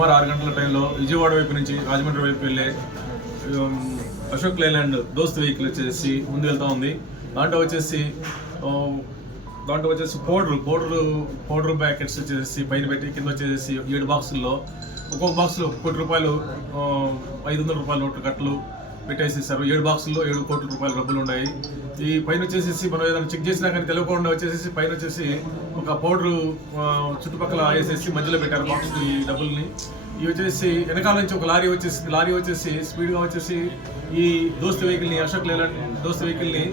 సుమారు 6 గంటల టైంలో విజయవాడ వైపు నుంచి రాజమండ్రి వైపు వెళ్ళే అశోక్ లేలాండ్ దోస్త్ వెహికల్ వచ్చేసి ముందు వెళ్తూ ఉంది. దాంట్లో వచ్చేసి పౌడర్ ప్యాకెట్స్ వచ్చేసి పైన పెట్టి కింద వచ్చేసి 7 బాక్సుల్లో ఒక్కొక్క బాక్స్లో ₹1 500 నోట్లు కట్టలు పెట్టేసేసారు. 7 బాక్సుల్లో 7 కోట్ల రూపాయల డబ్బులు ఉన్నాయి. ఈ పైన వచ్చేసి మనం ఏదైనా చెక్ చేసినా కానీ తెలియకుండా వచ్చేసి పైన వచ్చేసి ఒక పౌడరు చుట్టుపక్కల వేసేసి మధ్యలో పెట్టారు బాక్స్ ఈ డబ్బుల్ని. ఇవి వచ్చేసి వెనకాల నుంచి ఒక లారీ వచ్చేసి స్పీడ్గా వచ్చేసి ఈ దోస్త్ వెహికల్ని అశోక్ లేలాండ్ దోస్త్ వెహికల్ని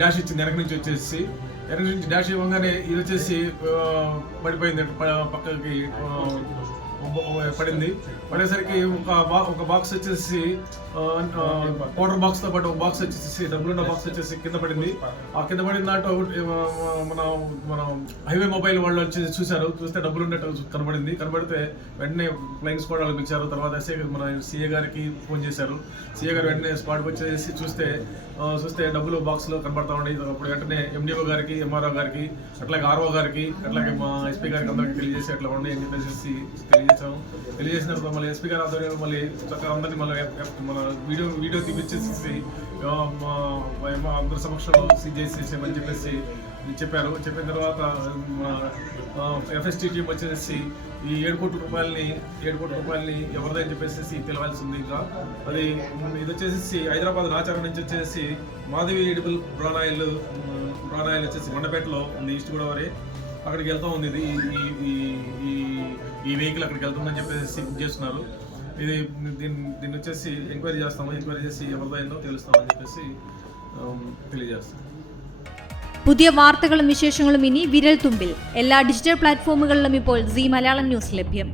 డాష్ ఇచ్చింది. వెనక నుంచి డాష్ ఇవ్వగానే ఇది వచ్చేసి పడిపోయింది, పక్కకి పడేసరికి ఒక బాక్స్ వచ్చేసి పౌడర్ బాక్స్ తో పాటు ఒక బాక్స్ వచ్చేసి డబ్బులున్న బాక్స్ వచ్చేసి కింద పడింది. ఆ కింద పడిన దాంట్లో మన హైవే మొబైల్ వాళ్ళు వచ్చేసి చూస్తే డబ్బులు ఉన్నట్టు కనబడితే వెంటనే ఫ్లయింగ్ స్క్వాడ్ వాళ్ళకి పిలిచారు. తర్వాత మన సీఏ గారికి ఫోన్ చేశారు. సీఏ గారు వెంటనే స్పాట్కి వచ్చేసి చూస్తే డబ్బులు బాక్స్లో కనబడతా ఉన్నాయి. అప్పుడు వెంటనే ఎండిఓ గారికి, ఎంఆర్ఓ గారికి, అట్లాగే ఆర్ఓ గారికి, అట్లాగే మా ఎస్పీ గారికి అందరికి తెలియజేసి అట్లా ఉండి అని చెప్పేసి తెలియజేసిన తర్వాత మళ్ళీ ఎస్పీ గారు ఆధ్వర్యంలో మళ్ళీ చక్కగా అందరినీ మళ్ళీ మన వీడియో తీపిచ్చేసి అందరి సమక్షంలో సీజ్ చేసేసామని చెప్పేసి చెప్పారు. చెప్పిన తర్వాత ఎఫ్ఎస్టీ టీం వచ్చేసి ఈ 7 కోట్ల రూపాయలని ఎవరిదని చెప్పేసి తెలియాల్సి ఉంది. ఇంకా ఇది వచ్చేసి హైదరాబాద్ నాచారం నుంచి వచ్చేసి మాధవి ఎడిబుల్ బ్రానాయిల్ వచ్చేసి మండపేటలో ఉంది, ఈస్ట్ గోదావరి. అక్కడికి వెళ్తా ఉంది. ఇది ఈ వెహికల్ అక్కడికి వెళ్తుందని చెప్పేసి బుక్ చేస్తున్నారు. దీన్ని వచ్చేసి ఎంక్వైరీ చేసి ఎవరిదైందో తెలుస్తామని చెప్పేసి తెలిയജാസ്താം. പുതിയ വാർത്തകളും വിശേഷങ്ങളും ഇനി വിരൽ തുമ്പിൽ എല്ലാ ഡിജിറ്റൽ പ്ലാറ്റ്ഫോമുകളിലും ഇപ്പോൾ സീ മലയാളം ന്യൂസ് ലഭ്യം.